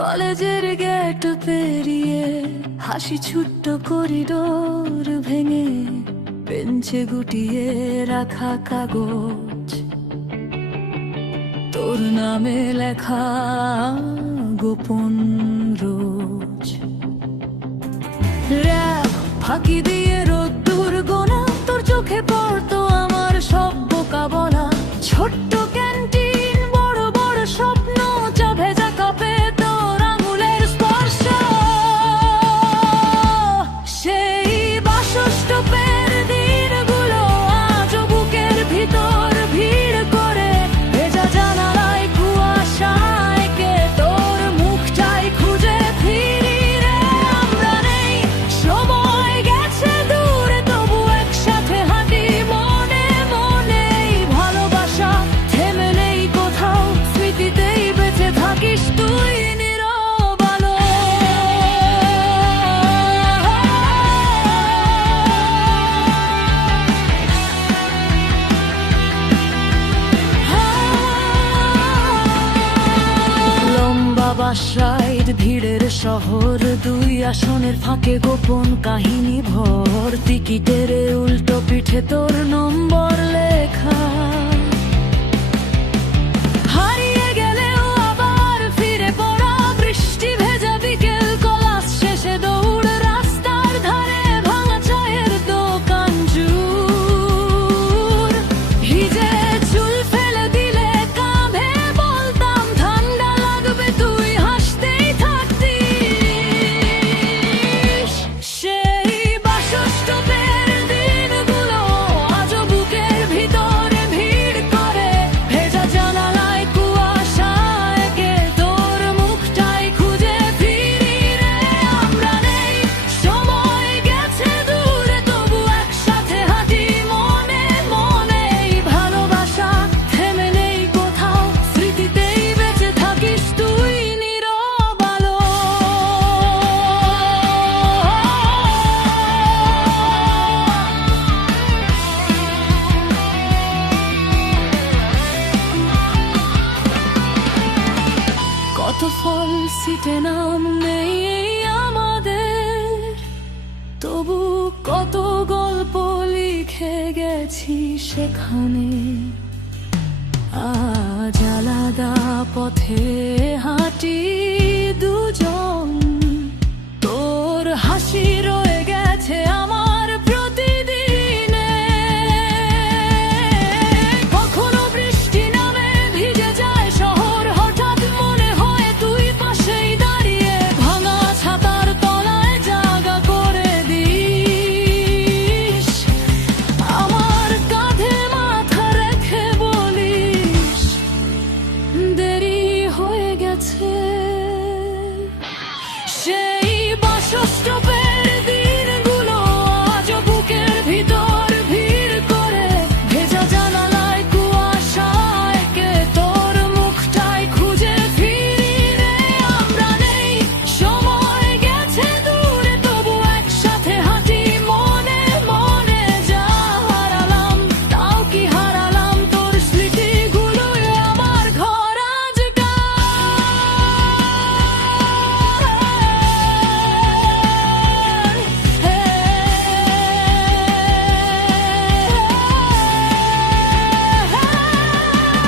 কলেজের গেট পেরিয়ে হাসি ছুট্ট করিডোর ভেঙে বেঞ্চে গুটিয়ে রাখা কাগজ, তোর নামে লেখা গোপন রোজ। র‍্যাপ ফাঁকি দিয়ে রোদ্দুর গোনা, তোর চোখে পড়তো আমার সব বোকা বলা। ছোট্ট ক্যান্টিন, বড় বড় স্বপ্ন, চা ভেজা কাপে তোর আঙুলের স্পর্শ। সেই বাসস্টপের দিনগুলো আজও বুকের ভিতর ভিড় করে। ভেজা জানালায় কুয়াশায় কে তোর মুখটাই খুঁজে ফিরি রে। আমরা নেই, সময় গেছে দূরে, তবু একসাথে হাঁটি মনে মনে। ভালোবাসা থেমে নেই কোথাও, স্মৃতিতেই বেঁচে থাকিস তুই নীরব আলো। লম্বা বাস রাইড, ভিড়ের শহর, দুই আসনের ফাঁকে গোপন কাহিনী ভর। টিকিটের উল্টো পিঠে তোর নম্বর লেখা। হারিয়ে গেলেও আবার ফিরে পড়া, বৃষ্টি ভেজা বিকেল, ক্লাস শেষে দৌড় রাস্তার ধারে, ভাঙা চায়ের দোকান জুড়। ভিজে চুল ফেলে দিলে কাঁধে বলতাম ঠান্ডা লাগবে, তুই হাসতেই থাকতিস। সেই বাসস্টপের দিনগুলো আজও বুকের ভিতরে ভিড় করে। ভেজা জানালায় কুয়াশায় কে তোর মুখটাই খুঁজে ফিরি রে। আমরা নেই, সময় গেছে দূরে, তবু একসাথে হাঁটি মনে মনে। ভালোবাসা থেমে নেই কোথাও, স্মৃতিতেই বেঁচে থাকিস তুই নীরব আলো। কত ফল সিটে নাম নেই আমাদের, তবু কত গল্প লিখে গেছি সেখানে। আজ আলাদা পথে হাঁটি দুজন, তোর হাসি রয়ে গেছে আমার প্রতিদিনে। কখনো বৃষ্টি নামে ভিজে যায় শহর, হঠাৎ মনে হয় তুই পাশেই দাঁড়িয়ে। ভাঙা ছাতার তলায় জায়গা করে দিস, আমার কাঁধে মাথা রেখে বলিস দেরি হয়ে গেছে। সেই বাসস্টপের দিনগুলো আজও বুকের ভিতর ভিড় করে। ভেজা জানালায় কুয়াশায় কে তোর মুখটাই খুঁজে ফিরি রে। আমরা নেই, সময় গেছে দূরে, তবু একসাথে হাঁটি মনে মনে। যা হারালাম তাও কি হারালাম, তোর স্মৃতিগুলোই আমার ঘর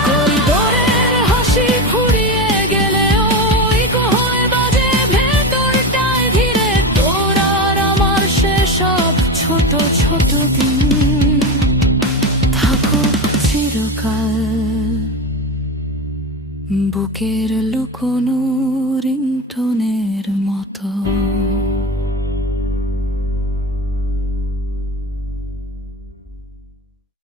করিডোরের হাসি ফুরিয়ে গেলেও ইকো হয়ে বাজে ভেতরটায় ধীরে। তোর আর আমার সেসব ছোট ছোট দিন থাকুক চিরকাল বুকের লুকোনো রিংটোনের মা।